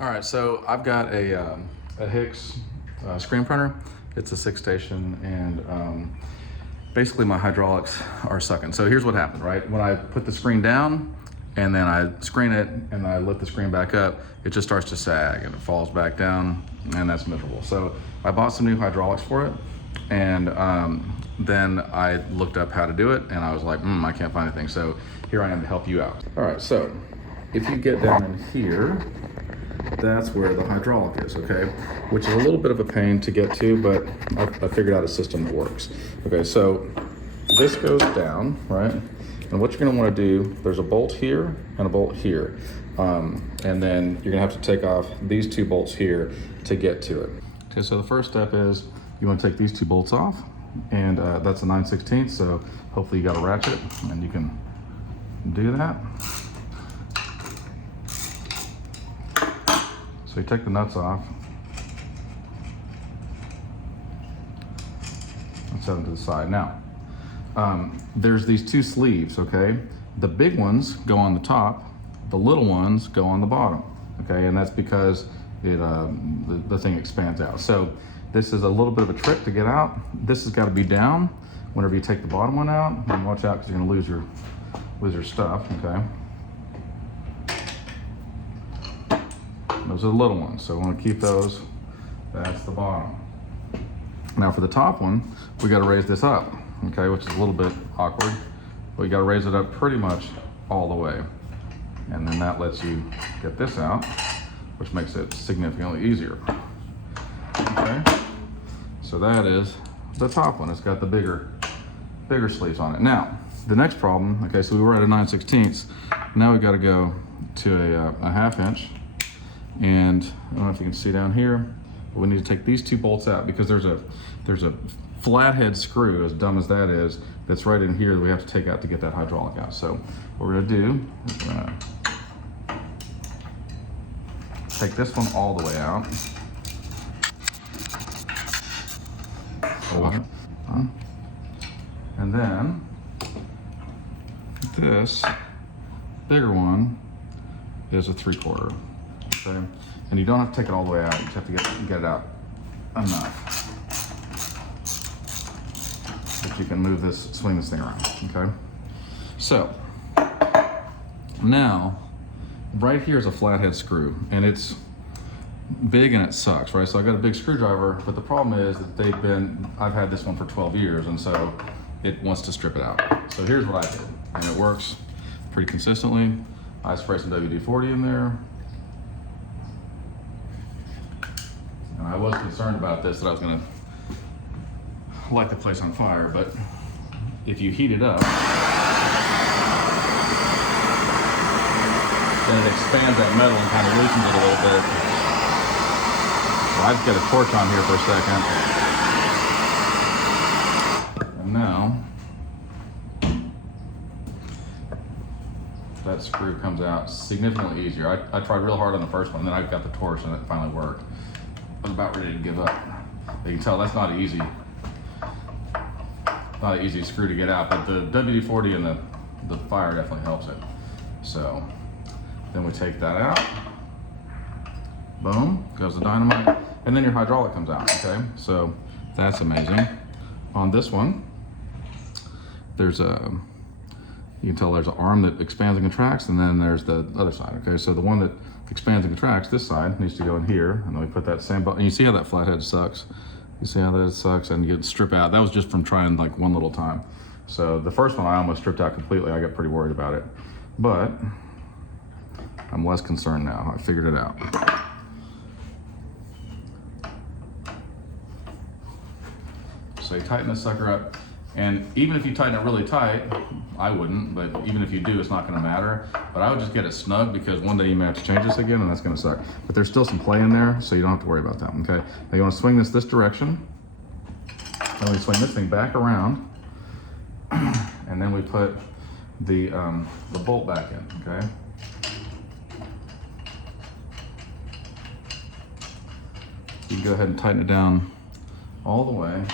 All right, so I've got a Hicks screen printer. It's a 6-station, and basically my hydraulics are sucking. So here's what happened, right? When I put the screen down and then I screen it and I lift the screen back up, it just starts to sag and it falls back down, and that's miserable. So I bought some new hydraulics for it, and then I looked up how to do it, and I was like, I can't find anything. So here I am to help you out. All right, so if you get down in here, that's where the hydraulic is, okay? Which is a little bit of a pain to get to, but I figured out a system that works. Okay, so this goes down, right? And what you're gonna wanna do, there's a bolt here and a bolt here. And then you're gonna have to take off these two bolts here to get to it. Okay, so the first step is you wanna take these two bolts off, and that's a 9/16, so hopefully you got a ratchet and you can do that. So you take the nuts off and set them to the side. Now, there's these two sleeves, okay? The big ones go on the top, the little ones go on the bottom, okay? And that's because the thing expands out. So this is a little bit of a trick to get out. This has got to be down whenever you take the bottom one out. And watch out, because you're gonna lose your stuff, okay? Those are the little ones, so we want to keep those. That's the bottom. Now for the top one, we got to raise this up, okay, which is a little bit awkward, but you got to raise it up pretty much all the way. And then that lets you get this out, which makes it significantly easier. Okay, so that is the top one. It's got the bigger sleeves on it. Now, the next problem, okay, so we were at a 9/16. Now we got to go to a 1/2 inch. And I don't know if you can see down here, but we need to take these two bolts out, because there's a flathead screw, as dumb as that is, that's right in here that we have to take out to get that hydraulic out. So what we're gonna do is we're gonna take this one all the way out. And then this bigger one is a 3/4. Okay? And you don't have to take it all the way out, you just have to get it out enough that you can swing this thing around, okay? So, now, right here is a flathead screw, and it's big and it sucks, right? So I got a big screwdriver, but the problem is that I've had this one for 12 years, and so it wants to strip it out. So here's what I did, and it works pretty consistently. I spray some WD-40 in there. And I was concerned about this, that I was gonna light the place on fire, but if you heat it up, then it expands that metal and kind of loosens it a little bit. So I just got a torch on here for a second. And now, that screw comes out significantly easier. I tried real hard on the first one, then I got the torch and it finally worked. I was about ready to give up. You can tell that's not an easy screw to get out, but the WD-40 and the fire definitely helps it. So then we take that out. Boom, goes the dynamite, and then your hydraulic comes out, okay? So that's amazing. On this one, you can tell there's an arm that expands and contracts, and then there's the other side, okay? So the one that expands and contracts, this side, needs to go in here, and then we put that same button. And you see how that flathead sucks? You see how that sucks? And you strip out. That was just from trying like one little time. So the first one I almost stripped out completely. I got pretty worried about it. But I'm less concerned now. I figured it out. So you tighten this sucker up. And even if you tighten it really tight, I wouldn't, but even if you do, it's not gonna matter. But I would just get it snug, because one day you may have to change this again, and that's gonna suck. But there's still some play in there, so you don't have to worry about that, okay? Now you wanna swing this direction. Then we swing this thing back around, and then we put the bolt back in, okay? You can go ahead and tighten it down all the way.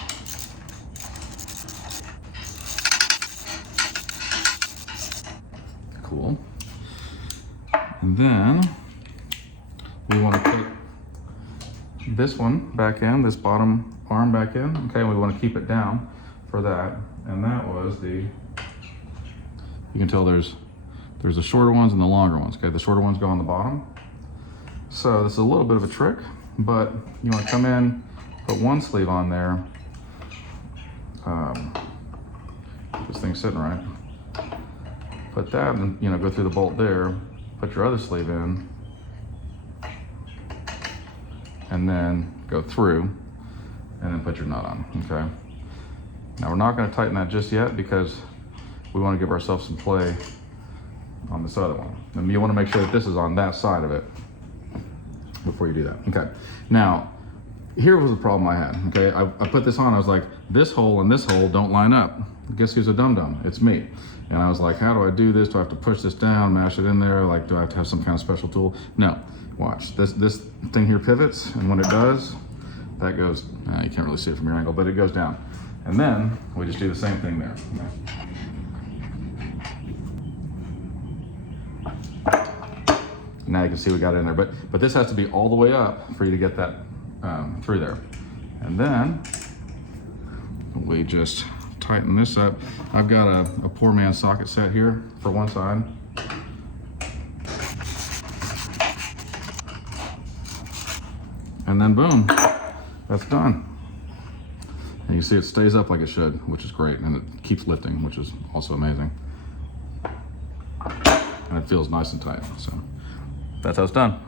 Cool. And then we want to put this one back in, this bottom arm back in. Okay, we want to keep it down for that. And that was you can tell there's the shorter ones and the longer ones. Okay, the shorter ones go on the bottom. So this is a little bit of a trick, but you want to come in, put one sleeve on there. This thing's sitting right. Put that, and go through the bolt there. Put your other sleeve in, and then go through, and then put your nut on. Okay. Now we're not going to tighten that just yet because we want to give ourselves some play on this other one. And you want to make sure that this is on that side of it before you do that. Okay. Now, here was the problem I had. Okay. I put this on. I was like, this hole and this hole don't line up. Guess who's a dum-dum? It's me. And I was like, how do I do this? Do I have to push this down, mash it in there? Like, do I have to have some kind of special tool? No. Watch. This thing here pivots, and when it does, that goes, you can't really see it from your angle, but it goes down. And then we just do the same thing there. Now you can see we got it in there, but this has to be all the way up for you to get that through there. And then we just tighten this up. I've got a poor man's socket set here for one side. And then boom, that's done. And you see it stays up like it should, which is great. And it keeps lifting, which is also amazing. And it feels nice and tight. So that's how it's done.